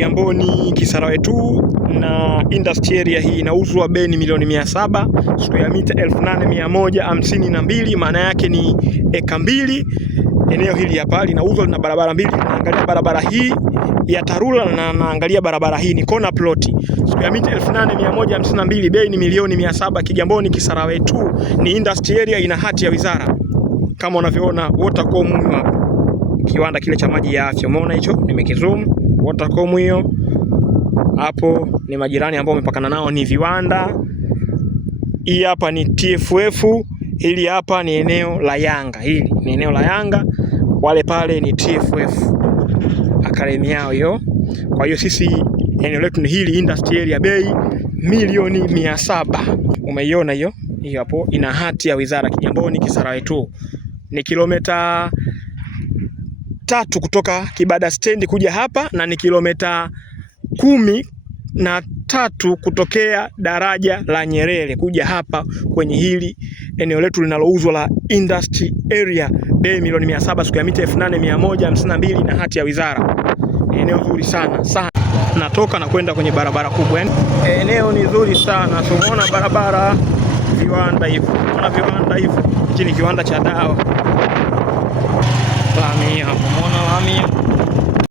Kigamboni Kisarawe tu, na industry area hii inauzwa bei ni milioni 700, square mita 8152, maana yake ni eka 2. Eneo hili hapa linauzwa, lina barabara mbili, naangalia barabara hii ya Tarura na naangalia barabara hii ni corner plot. Square mita 8152, bei ni milioni 700. Kigamboni Kisarawe tu, ni industry area, ina hati ya wizara. Kama unavyoona Watercom hapa, kiwanda kile cha maji ya afya, umeona hicho, nimekizoom. Watercom hiyo hapo, ni majirani ambao wamepakana nao, ni viwanda. Hii hapa ni TFF, hili hapa ni eneo la Yanga, hili ni eneo la Yanga, wale pale ni TFF akademi yao hiyo. Kwa hiyo sisi eneo letu ni hili industry area, bei milioni 700. Umeiona hiyo? Hiyo hapo ina hati ya wizara. Kigamboni Kisarawe tu, ni kilomita 3 kutoka Kibada stendi kuja hapa, na ni kilomita 13 kutokea daraja la Nyerere kuja hapa kwenye hili eneo letu linalouzwa la industry area, bei milioni 700, square mita 8152 na hati ya wizara. Eneo zuri sana sana. Natoka na kwenda kwenye barabara kubwa. Eneo ni zuri sana. Tumeona barabara, viwanda hivyo. Tunaona viwanda hivyo. Hiki ni kiwanda cha dawa. Lami hapo. Umeona lami?